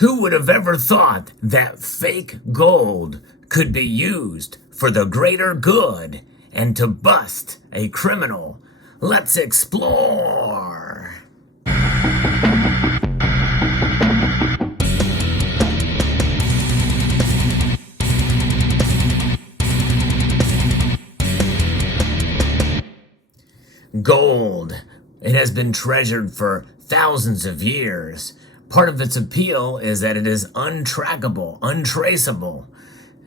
Who would have ever thought that fake gold could be used for the greater good and to bust a criminal? Let's explore. Gold. It has been treasured for thousands of years. Part of its appeal is that it is untrackable, untraceable.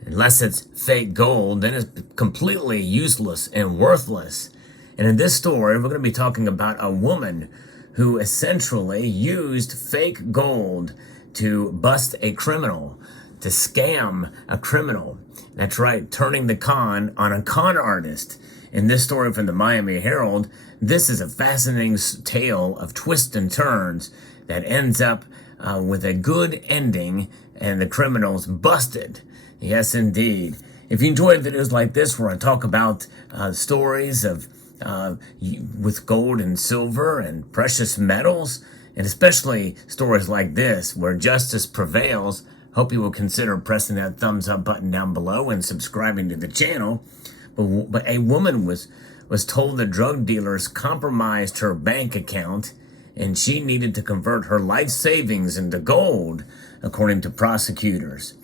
Unless it's fake gold, then it's completely useless and worthless. And in this story, we're going to be talking about a woman who essentially used fake gold to bust a criminal, to scam a criminal. That's right, turning the con on a con artist. In this story from the Miami Herald, this is a fascinating tale of twists and turns that ends up with a good ending and the criminals busted. Yes, indeed. If you enjoy videos like this where I talk about stories of with gold and silver and precious metals, and especially stories like this where justice prevails, hope you will consider pressing that thumbs up button down below and subscribing to the channel. But a woman was told that drug dealers compromised her bank account and she needed to convert her life savings into gold, according to prosecutors.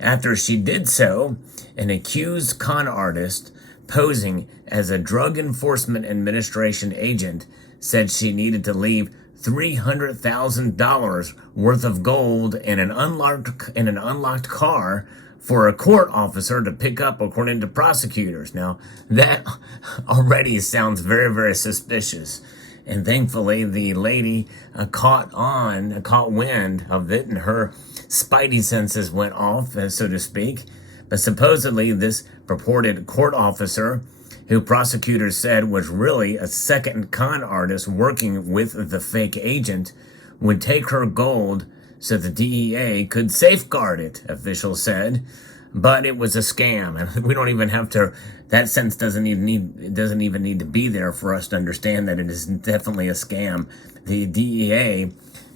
After she did so, an accused con artist posing as a Drug Enforcement Administration agent said she needed to leave $300,000 worth of gold in an unlocked car for a court officer to pick up, according to prosecutors. Now, that already sounds very, very suspicious. And thankfully, the lady caught wind of it, and her spidey senses went off, so to speak. But supposedly, this purported court officer, who prosecutors said was really a second con artist working with the fake agent, would take her gold so the DEA could safeguard it, officials said. But it was a scam, and we don't even have to. That sentence doesn't even need to be there for us to understand that it is definitely a scam. The DEA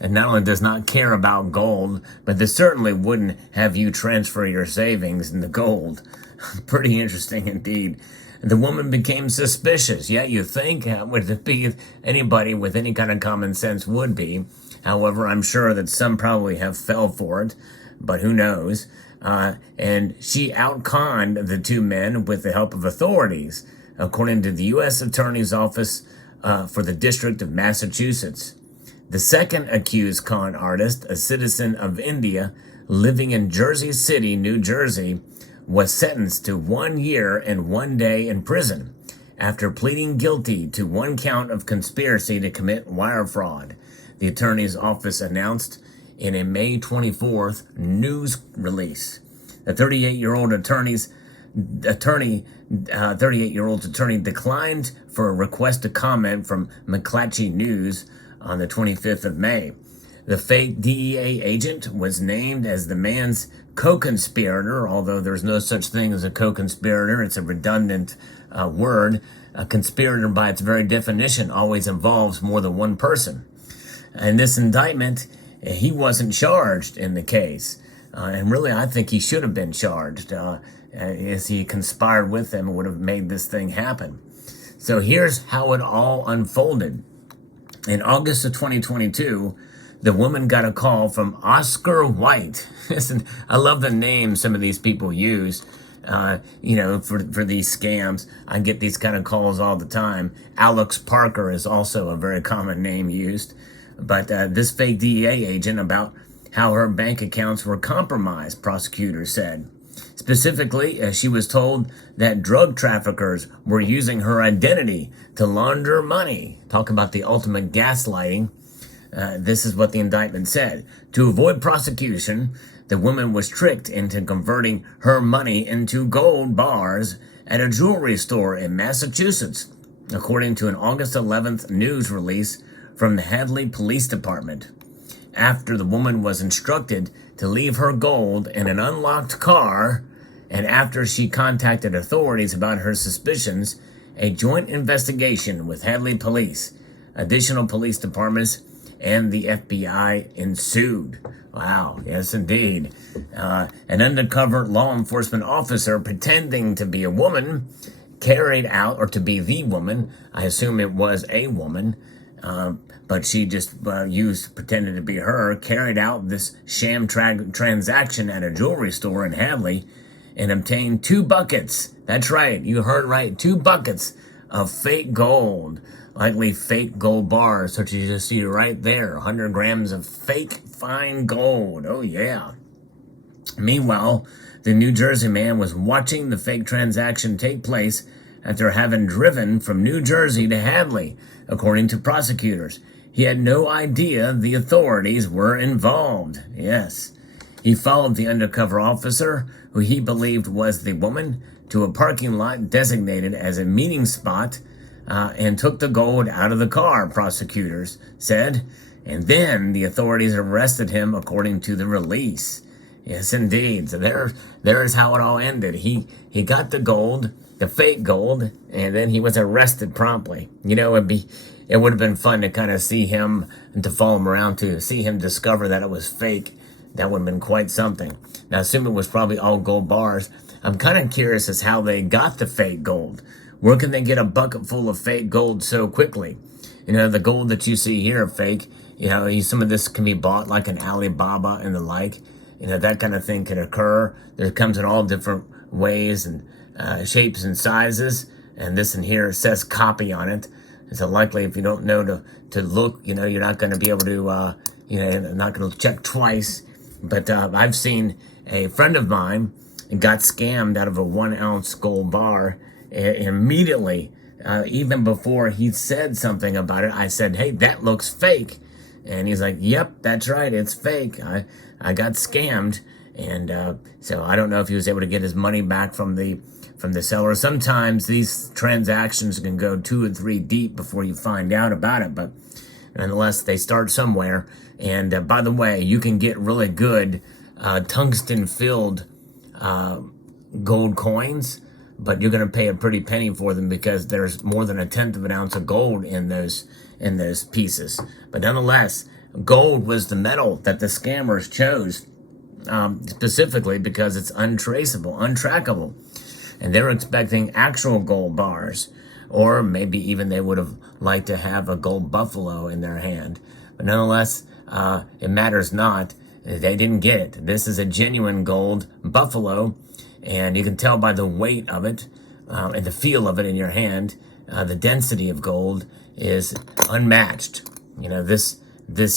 not only does not care about gold, but they certainly wouldn't have you transfer your savings into gold. Pretty interesting indeed. The woman became suspicious. Yeah, you think would it be anybody with any kind of common sense would be. However, I'm sure that some probably have fell for it, but who knows? And she outconned the two men with the help of authorities, according to the U.S. Attorney's Office for the District of Massachusetts. The second accused con artist, a citizen of India living in Jersey City, New Jersey, was sentenced to 1 year and 1 day in prison after pleading guilty to one count of conspiracy to commit wire fraud, the attorney's office announced in a May 24th news release. The 38-year-old attorney declined for a request to comment from McClatchy News on the 25th of May. The fake DEA agent was named as the man's co-conspirator, although there's no such thing as a co-conspirator. It's a redundant word. A conspirator, by its very definition, always involves more than one person. In this indictment, he wasn't charged in the case. And really, I think he should have been charged, as he conspired with them and would have made this thing happen. So here's how it all unfolded. In August of 2022, the woman got a call from Oscar White. Listen, I love the names some of these people use, for these scams. I get these kind of calls all the time. Alex Parker is also a very common name used. But this fake DEA agent about how her bank accounts were compromised, prosecutors said. Specifically, she was told that drug traffickers were using her identity to launder money. Talk about the ultimate gaslighting. This is what the indictment said. To avoid prosecution, the woman was tricked into converting her money into gold bars at a jewelry store in Massachusetts, according to an August 11th news release from the Hadley Police Department. After the woman was instructed to leave her gold in an unlocked car, and after she contacted authorities about her suspicions, a joint investigation with Hadley Police, additional police departments, and the FBI ensued. Wow, yes, indeed. An undercover law enforcement officer pretending to be a woman carried out, or to be the woman, I assume it was a woman, but she just pretended to be her, carried out this sham transaction at a jewelry store in Hadley and obtained 2 buckets. That's right, you heard right, 2 buckets of fake gold, likely fake gold bars, such as you just see right there, 100 grams of fake fine gold. Oh yeah. Meanwhile, the New Jersey man was watching the fake transaction take place after having driven from New Jersey to Hadley, according to prosecutors. He had no idea the authorities were involved. Yes. He followed the undercover officer, who he believed was the woman, to a parking lot designated as a meeting spot, and took the gold out of the car, prosecutors said. And then the authorities arrested him, according to the release. Yes, indeed. So there's how it all ended. He got the gold, the fake gold, and then he was arrested promptly. You know, it would have been fun to kind of see him, and to follow him around, to see him discover that it was fake. That would have been quite something. Now, I assume it was probably all gold bars. I'm kind of curious as how they got the fake gold. Where can they get a bucket full of fake gold so quickly? You know, the gold that you see here are fake. You know, some of this can be bought like an Alibaba and the like. You know, that kind of thing can occur. There comes in all different ways and shapes and sizes. And this in here says copy on it. So likely if you don't know to look, you know, you're not going to be able to, not going to check twice. But I've seen a friend of mine got scammed out of a 1-ounce gold bar immediately. Even before he said something about it, I said, "Hey, that looks fake." And he's like, "Yep, that's right, it's fake. I got scammed." And so I don't know if he was able to get his money back from the seller. Sometimes these transactions can go 2 or 3 deep before you find out about it, but nonetheless, they start somewhere. And by the way, you can get really good tungsten-filled gold coins, but you're going to pay a pretty penny for them because there's more than 1/10 of an ounce of gold in those pieces. But nonetheless, gold was the metal that the scammers chose, specifically because it's untraceable, untrackable. And they were expecting actual gold bars, or maybe even they would have liked to have a gold buffalo in their hand. But nonetheless, it matters not. They didn't get it. This is a genuine gold buffalo, and you can tell by the weight of it and the feel of it in your hand. The density of gold is unmatched. You know, this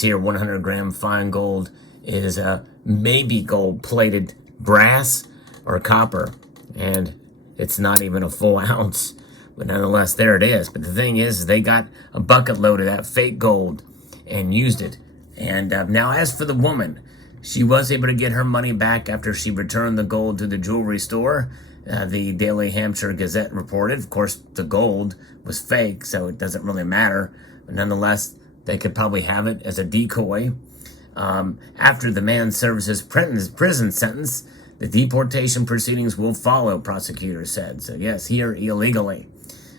here 100-gram fine gold is maybe gold-plated brass or copper, and it's not even a full ounce. But nonetheless, there it is. But the thing is, they got a bucket load of that fake gold and used it. And now as for the woman, she was able to get her money back after she returned the gold to the jewelry store. The Daily Hampshire Gazette reported. Of course, the gold was fake, so it doesn't really matter. But nonetheless, they could probably have it as a decoy. After the man serves his prison sentence, the deportation proceedings will follow, prosecutors said. So yes, here illegally.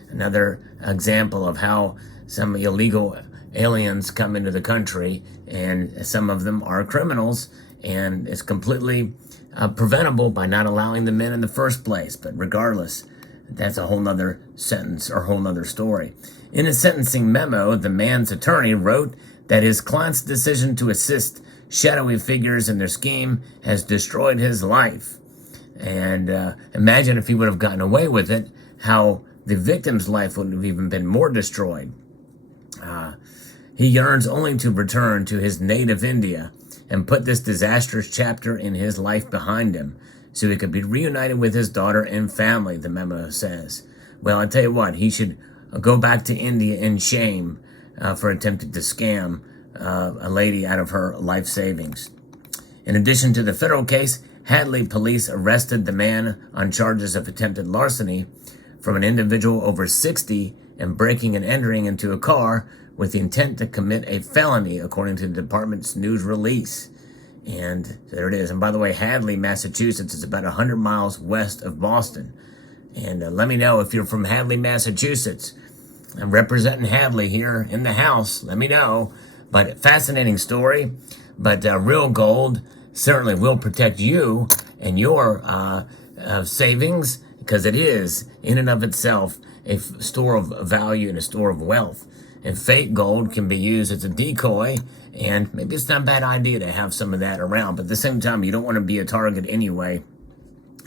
Another example of how some illegal aliens come into the country, and some of them are criminals, and it's completely preventable by not allowing them in the first place. But regardless, that's a whole nother sentence or whole nother story. In a sentencing memo, the man's attorney wrote that his client's decision to assist shadowy figures in their scheme has destroyed his life. And imagine if he would have gotten away with it, how the victim's life would have even been more destroyed. He yearns only to return to his native India and put this disastrous chapter in his life behind him so he could be reunited with his daughter and family, the memo says. Well, I tell you what, he should go back to India in shame for attempting to scam a lady out of her life savings. In addition to the federal case, Hadley police arrested the man on charges of attempted larceny from an individual over 60 and breaking and entering into a car with the intent to commit a felony, according to the department's news release. And there it is. And by the way, Hadley, Massachusetts is about 100 miles west of Boston. And let me know if you're from Hadley, Massachusetts. I'm representing Hadley here in the house. Let me know. But fascinating story. but real gold certainly will protect you and your savings, because it is in and of itself a store of value and a store of wealth. And fake gold can be used as a decoy, and maybe it's not a bad idea to have some of that around, but at the same time, you don't want to be a target anyway,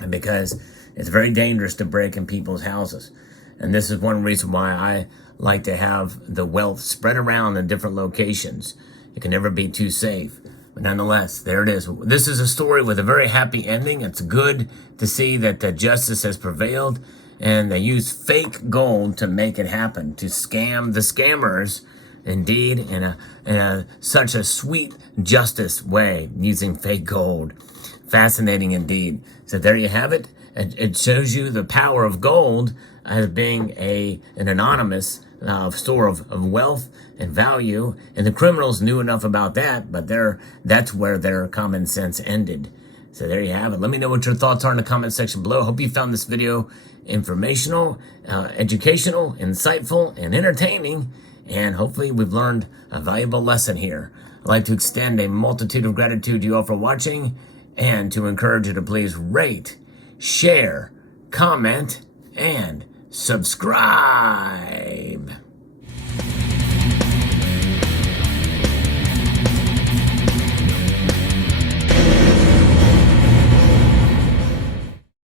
because it's very dangerous to break in people's houses. And this is one reason why I like to have the wealth spread around in different locations. It can never be too safe. But nonetheless, there it is. This is a story with a very happy ending. It's good to see that the justice has prevailed, and they use fake gold to make it happen, to scam the scammers, indeed, in such a sweet justice way, using fake gold. Fascinating indeed. So there you have it. It shows you the power of gold as being an anonymous store of wealth and value, and the criminals knew enough about that, but that's where their common sense ended. So there you have it. Let me know what your thoughts are in the comment section below. Hope you found this video informational, educational, insightful, and entertaining, and hopefully we've learned a valuable lesson here. I'd like to extend a multitude of gratitude to you all for watching, and to encourage you to please rate, share, comment, and subscribe.